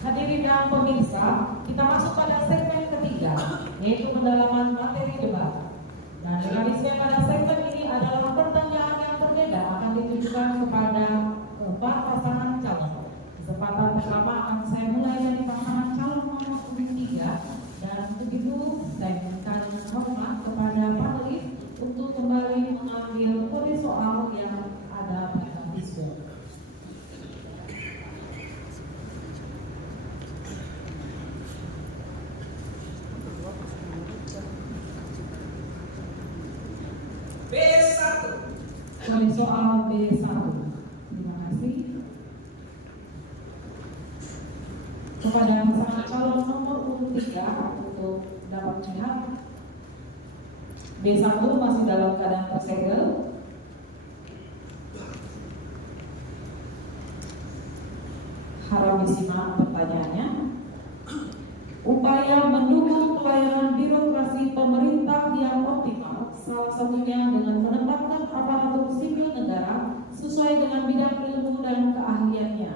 Hadirin dan pemirsa, kita masuk pada segmen ketiga, yaitu pendalaman materi debat. Dan mekanisme pada segmen ini adalah pertanyaan yang berbeda akan ditujukan kepada empat pasangan calon. Kesempatan pertama akan saya mulai dari pasangan calon nomor 3, dan begitu saya minta dengan hormat kepada panelis untuk kembali mengambil kode soal yang ada pada display. B1. Kode soal B1. Terima kasih. Kepada pasangan calon nomor 3 untuk dapat melihat B1 masih dalam keadaan tersegel. Harap disimak pertanyaannya. Upaya mendukung pelayanan birokrasi pemerintah yang optimal, salah satunya dengan menempatkan aparatur sipil negara sesuai dengan bidang ilmu dan keahliannya.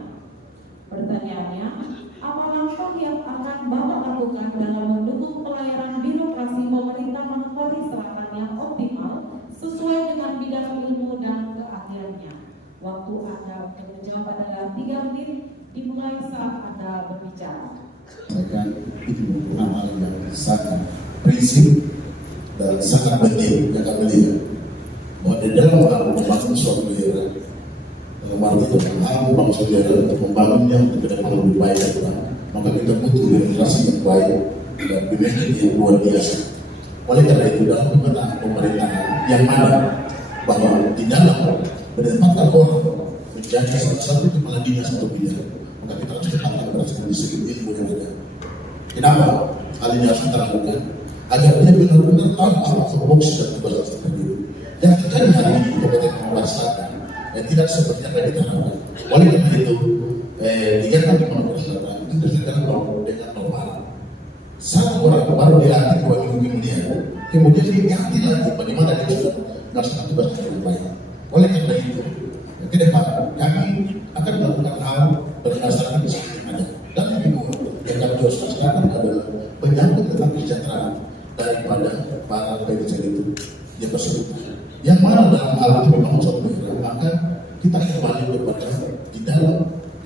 Pertanyaannya, apa langkah yang akan Bapak lakukan dalam mendukung pelayanan birokrasi pemerintah Manokwari Selatan yang optimal sesuai dengan bidang ilmu dan keahliannya? Waktu Anda untuk menjawab adalah 3 menit, dimulai saat Anda berbicara. Itu merupakan hal yang sangat prinsip dan sangat penting yang kami lihat bahwa di dalam hal membangun suatu daerah, dalam arti hal membangun suatu daerah untuk membangunnya untuk ke depan lebih baik ke depan, maka kita butuh demokrasi yang baik dan pemimpin yang luar biasa. Oleh karena itu dalam pemetaan pemerintahan yang mana bahwa di dalam menempatkan orang menjadi salah satu kepala dinas atau bidang, maka kita harus tetapkan berdasarkan disiplin ilmu yang ada. Kenapa hal ini harus kita lakukan? Agar dia benar-benar tahu apa tupoksi dan tugas tertentu. Yang terjadi hari ini di Kabupaten Manokwari Selatan yang tidak seperti yang kita harapkan. Oleh karena itu, kegiatan di Manokwari Selatan itu terjadi dengan normal. Satu orang baru dilantik 2 minggu kemudian diganti lagi bagaimana dia sudah melaksanakan tugas dengan baik. Oleh karena itu, ke depan kami akan melakukan hal berdasarkan disiplin yang ada. Dan yang kedua, yang kami harus laksanakan adalah menyangkut tentang kesejahteraan daripada para PDC itu yang bersangkutan. Yang mana dalam hal itu memang suatu daerah, maka kita kembali kepada di dalam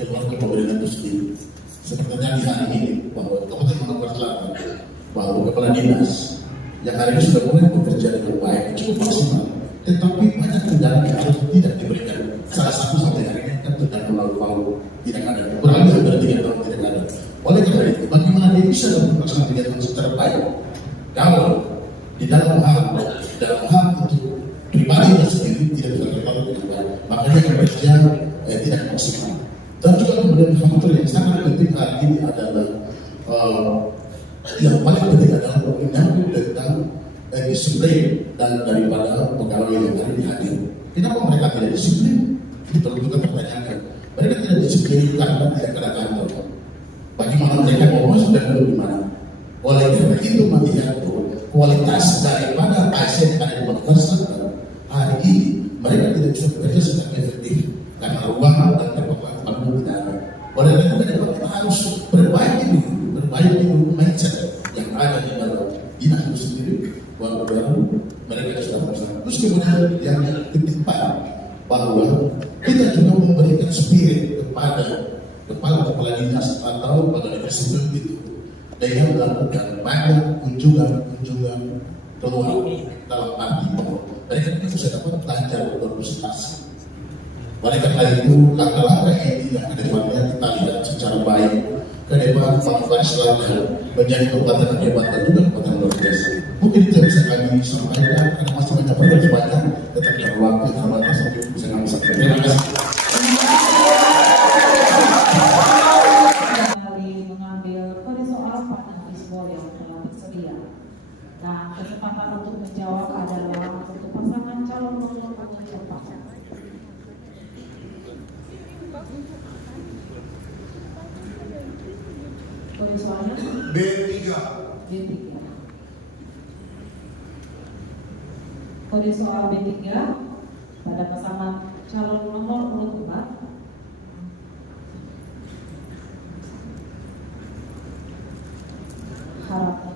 keluarga pemerintahan itu sendiri. Seperti yang hari ini bahwa Kabupaten Manokwari Selatan, bahwa kepala dinas yang hari ini sudah mulai bekerja dengan baik, cukup maksimal, tetapi banyak kendala yang harus tidak diberikan. Salah satu sampai hari ini kan tentang lalu tidak ada, kurang lebih dari 3 tahun tidak ada. Oleh karena itu, bagaimana dia bisa melaksanakan kegiatan secara baik? Kalau di dalam hal untuk pribadi sendiri tidak bisa terlalu dengan baik, maka dia akan bekerja tidak maksimal. Dan juga kemudian faktor yang sangat penting hari ini adalah yang paling penting adalah menyangkut tentang disiplin dan daripada pegawai yang hari ini hadir. Kenapa mereka tidak disiplin? Itu perlu kita pertanyakan. Mereka tidak disiplin karena tidak ada kantor. Bagaimana mereka mau masuk dan di mana? Oleh karena itu melihat kualitas daripada ASN yang ada di Manokwari Selatan hari ini mereka tidak bisa bekerja secara efektif karena ruang dan tempat tidak ada. Oleh karena itu kita harus perbaiki dulu mindset yang ada di dalam dinas itu sendiri. Bahwa mereka sudah bersama. Terus kemudian yang keempat bahwa kita juga memberikan spirit kepada kepala dinas atau pada presiden itu dengan melakukan banyak kunjungan keluar dalam arti bahwa mereka bisa dapat belajar berprestasi. Oleh karena itu langkah-langkah ini yang kedepannya kita lihat secara baik ke depan Manokwari Selatan menjadi kabupaten hebat dan juga kabupaten luar biasa. Mungkin itu bisa kami sampaikan karena masih banyak pertanyaan, tetapi waktu terbatas untuk bisa kami sampaikan. Terima kasih. Mengambil kode soal pada visual yang telah tersedia. Dan kesempatan untuk menjawab adalah untuk pasangan calon nomor 4. Kode soalnya B3. Kode soal B3 pada pasangan calon nomor urut 4.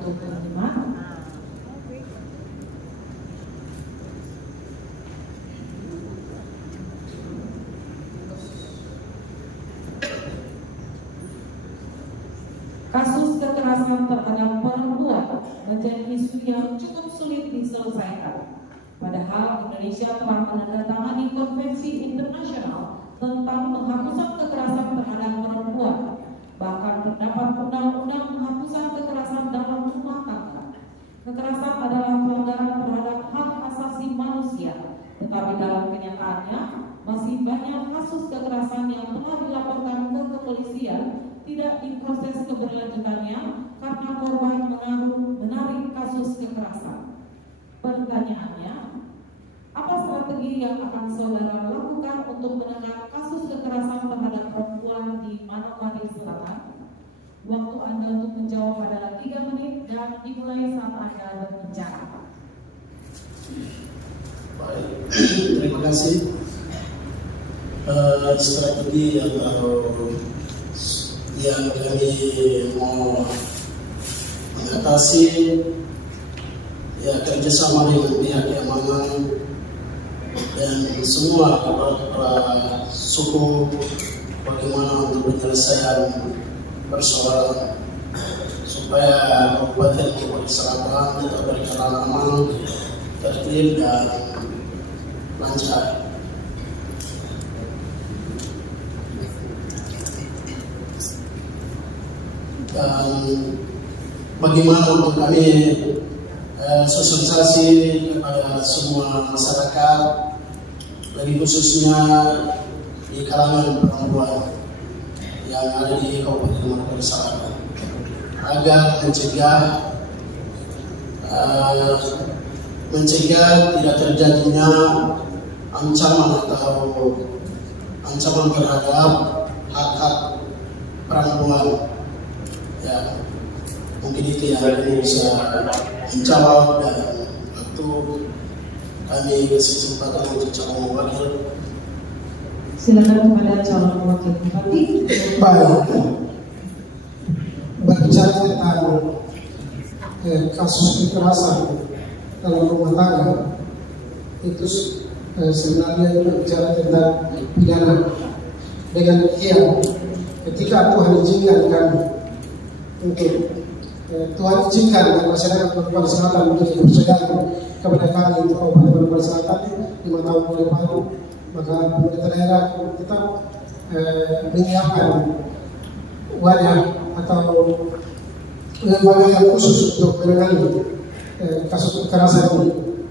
untuk penerimaan. Kasus kekerasan terhadap perempuan menjadi isu yang cukup sulit diselesaikan. Padahal Indonesia telah menandatangani konvensi internasional tentang penghapusan kekerasan terhadap perempuan. Bahkan terdapat undang-undang penghapusan kekerasan dalam rumah tangga. Kekerasan adalah pelanggaran terhadap hak asasi manusia, tetapi dalam kenyataannya masih banyak kasus kekerasan yang telah dilaporkan ke kepolisian tidak diproses keberlanjutannya karena korban menarik kasus kekerasan. Pertanyaannya, apa strategi yang akan saudara lakukan untuk menangani kasus kekerasan terhadap perempuan di Manokwari Selatan? Waktu Anda untuk menjawab adalah 3 menit dan dimulai saat Anda berbicara. Baik, terima kasih. Strategi yang kami mau mengatasi ya kerjasama dengan pihak keamanan dan semua kepala suku bagaimana untuk penyelesaian persoalan supaya Kabupaten Manokwari Selatan tetap berjalan aman, tertib dan lancar. Dan bagaimana untuk kami sosialisasi kepada semua masyarakat, lebih khususnya di kalangan perempuan yang ada di Kabupaten Manokwari Selatan, agar mencegah tidak terjadinya ancaman terhadap hak-hak perempuan. Ya, mungkin itu yang kami bisa menjawab, dan waktu kami kesempatan untuk calon wakil. Silakan kepada calon wakil bupati. Baik, berbicara tentang kasus kekerasan dalam rumah tangga, itu sebenarnya berbicara tentang pidana. Dengan demikian, ketika Tuhan izinkan kami untuk Tuhan izinkan dan masyarakat Manokwari Selatan untuk dipercayakan kepada kami untuk Kabupaten Manokwari Selatan 5 tahun ke depan, maka pemerintah daerah tetap menyiapkan wadah atau lembaga yang khusus untuk menangani kasus kekerasan ini.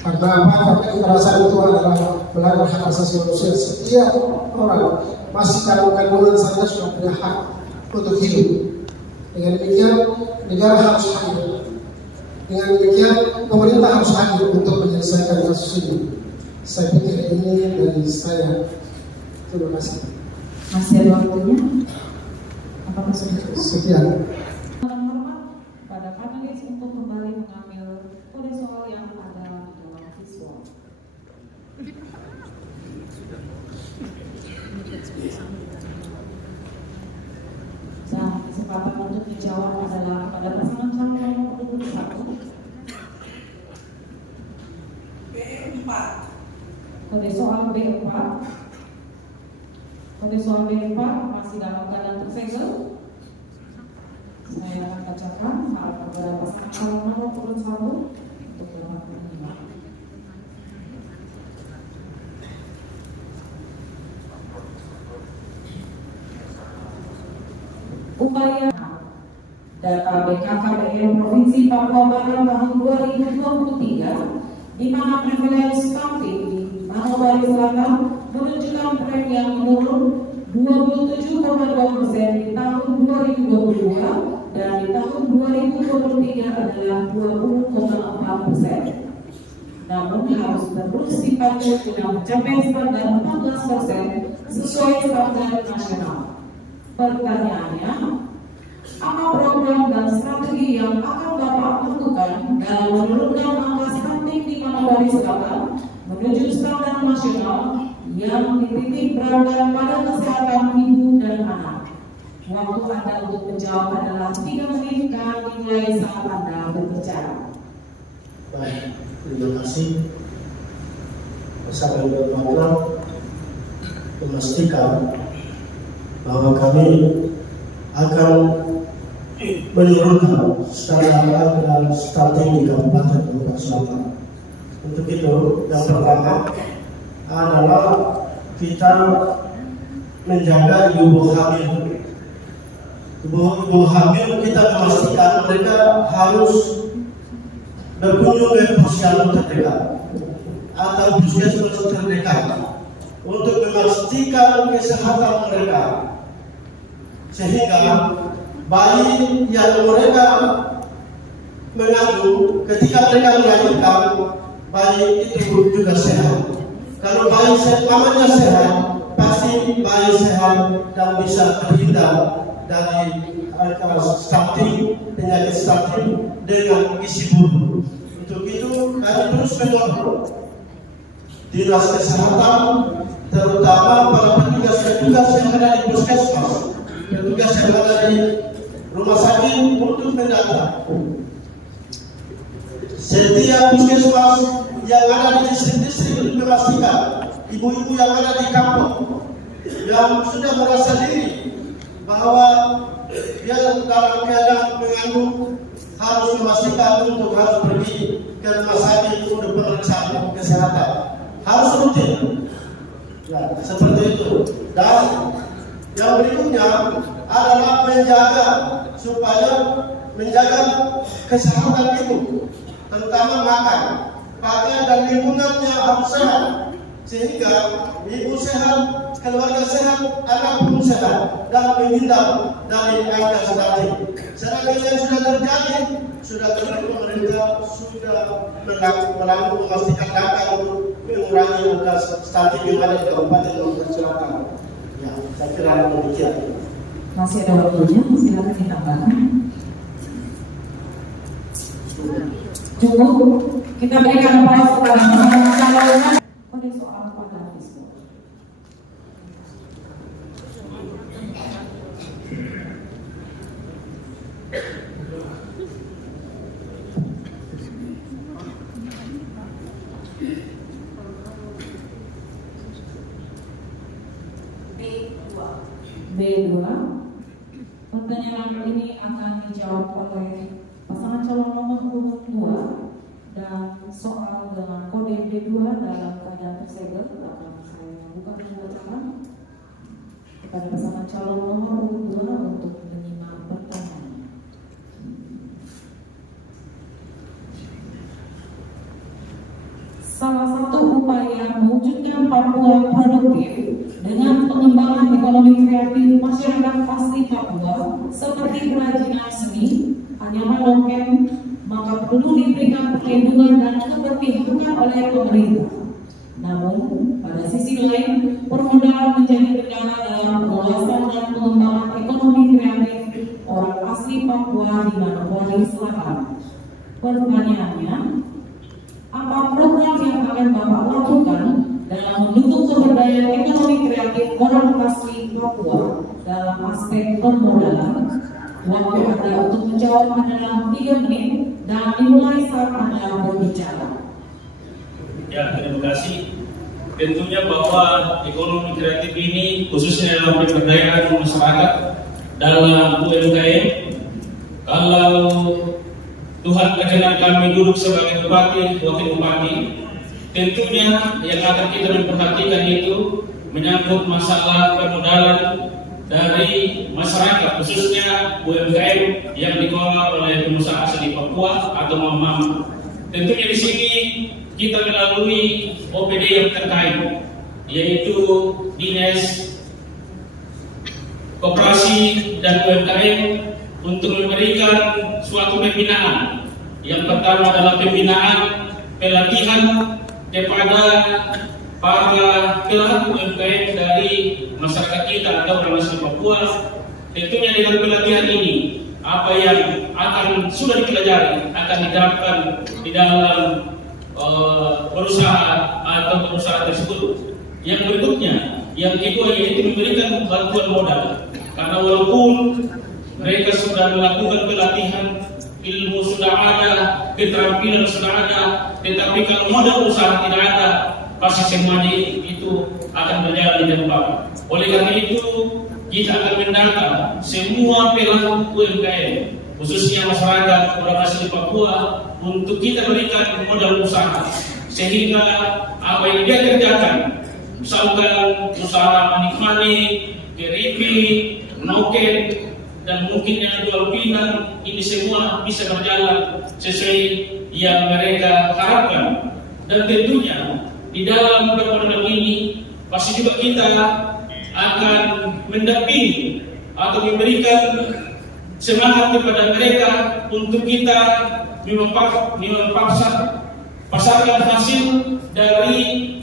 Karena apa? Karena kekerasan itu adalah melanggar hak asasi manusia. Setiap orang masih dalam kandungan saja sudah punya hak untuk hidup. Dengan demikian negara harus hadir. Dengan demikian pemerintah harus hadir untuk menyelesaikan kasus ini. Saya pikir ini dari saya. Terima kasih. Masih ada waktunya? Apakah sudah cukup? Sekian. Hormat pada panelis untuk kembali mengambil kode soal yang ada di dalam visual. Dan kesempatan untuk dijawab adalah pada pasangan calon nomor 21. B4. Kode soal B4. Kode soal B4 masih dalam keadaan tersegel. Saya akan bacakan hal kepada pasangan calon nomor 21 untuk dapat menyimak. Upaya data BKKBN Provinsi Papua Barat tahun 2023, di mana prevalence stunting di Manokwari Selatan menunjukkan tren yang menurun 27,2% di tahun 2022 dan di tahun 2023 adalah 20,4%. Namun harus terus dipacu guna mencapai standar 14% sesuai standar nasional. Pertanyaannya, apa program dan strategi yang akan Bapak lakukan dalam menurunkan angka stunting di Manokwari Selatan menuju standar nasional yang dititik beratkan pada kesehatan ibu dan anak? Waktu Anda untuk menjawab adalah 3 menit dan dimulai saat Anda berbicara. Baik, terima kasih. Saya berharap memastikan bahwa kami akan menurunkan standar dan stunting di Kabupaten Lombok Selatan. Untuk itu, yang pertama adalah kita menjaga ibu hamil. Ibu hamil kita memastikan mereka harus berkunjung ke posyandu terdekat atau puskesmas terdekat untuk memastikan kesehatan mereka, sehingga bayi yang mereka mengandung ketika mereka melahirkan, bayi itu juga sehat. Kalau bayi mamanya sehat, pasti bayi sehat dan bisa terhindar dari stunting, penyakit stunting dengan gizi buruk. Untuk itu kami terus mendorong Dinas Kesehatan, terutama para petugas-petugas yang ada di puskesmas, petugas yang ada di rumah sakit untuk mendata setiap puskesmas yang ada di distrik-distrik untuk memastikan ibu-ibu yang ada di kampung yang sudah merasa diri bahwa dia dalam keadaan mengandung harus memastikan untuk harus pergi ke rumah sakit untuk pemeriksaan kesehatan, harus rutin. Ya, seperti itu. Dan yang berikutnya adalah menjaga kesehatan itu, terutama makan, pakaian dan lingkungannya harus sehat, sehingga ibu sehat, keluarga sehat, anak pun sehat, dan menghindar dari angka stunting. Sedangkan yang sudah terjadi, sudah terbukti pemerintah sudah memastikan langkah untuk mengurangi angka stunting yang ada di Kabupaten Lombok Selatan. Ya, saya kira demikian. Masih ada waktunya, silakan ditambahkan. Cukup, kita berikan pause kepada pasangan calon pada soal pada Facebook. B2. Pertanyaan ini akan dijawab oleh pasangan calon nomor urut 2 dan soal dengan kode B2 dalam keadaan tersegel akan saya buka dan bacakan kepada pasangan calon nomor urut 2 untuk menyimak pertanyaan. Salah satu upaya mewujudkan Papua produktif dengan pengembangan ekonomi kreatif masyarakat asli Papua seperti kerajinan seni, anyaman loken, maka perlu diberikan perlindungan dan keberpihakan oleh pemerintah. Namun, pada sisi lain, permodalan menjadi kendala dalam pengawasan dan pengembangan ekonomi kreatif orang asli Papua di Manokwari Selatan. Pertanyaannya, apa program yang akan Bapak lakukan dalam mendukung pemberdayaan ekonomi kreatif orang asli Papua dalam aspek permodalan? Waktu Anda untuk menjawab adalah 3 menit dan dimulai saat Anda berbicara. Ya, terima kasih. Tentunya bahwa ekonomi kreatif ini khususnya dalam pemberdayaan masyarakat dalam UMKM, kalau Tuhan kehendak kami duduk sebagai bupati, wakil bupati, tentunya yang akan kita memperhatikan itu menyangkut masalah permodalan dari masyarakat, khususnya UMKM yang dikelola oleh pengusaha asli Papua atau MAMAM. Tentunya di sini kita melalui OPD yang terkait, yaitu Dinas Koperasi dan UMKM untuk memberikan suatu pembinaan. Yang pertama adalah pembinaan pelatihan kepada para pelaku UMKM dari masyarakat kita atau orang asli Papua. Tentunya dengan pelatihan ini, apa yang sudah dipelajari akan diterapkan di dalam perusahaan atau perusahaan tersebut. Yang berikutnya, yang kedua yaitu memberikan bantuan modal. Karena walaupun mereka sudah melakukan pelatihan, ilmu sudah ada, keterampilan sudah ada, tetapi kalau modal usaha tidak ada, pasti semuanya itu akan berjalan di depan. Oleh karena itu, kita akan mendata semua pelaku UMKM, khususnya masyarakat orang asli Papua, untuk kita berikan modal usaha, sehingga apa yang dia kerjakan, misalkan usaha manik-manik, keripi, noken, dan mungkin yang jual pinang, ini semua bisa berjalan sesuai yang mereka harapkan. Dan tentunya di dalam program ini pasti juga kita akan mendampingi atau memberikan semangat kepada mereka untuk kita pasarkan hasil dari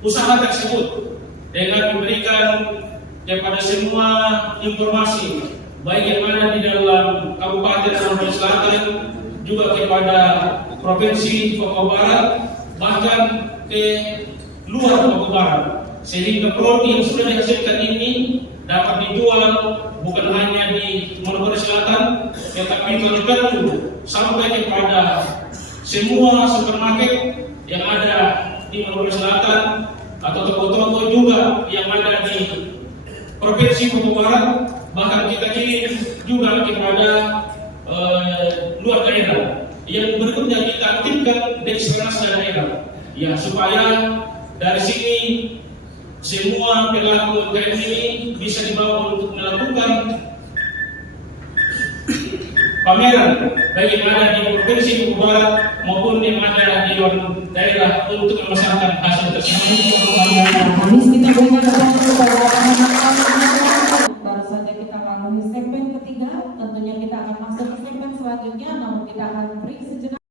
usaha tersebut dengan memberikan kepada semua informasi baik yang ada di dalam Kabupaten Sulawesi Selatan, juga kepada Provinsi Papua Barat, bahkan ke luar Papua Barat, sehingga produk yang sudah dihasilkan ini dapat dijual bukan hanya di Manokwari Selatan, tetapi perlu sampai kepada semua supermarket yang ada di Manokwari Selatan atau toko-toko juga yang ada di Provinsi Papua Barat, bahkan kita kirim juga kepada luar daerah. Yang berikutnya kita aktifkan destinasi daerah, ya, supaya dari sini semua pelaku UMKM ini bisa dibawa untuk melakukan pameran baik yang ada di Provinsi Papua Barat maupun yang ada di luar daerah untuk memasarkan hasil tersebut. Habis kita berikan kesempatan kepada baru saja kita lalui segmen ketiga. Tentunya kita akan masuk ke segmen selanjutnya, namun kita akan break sejenak.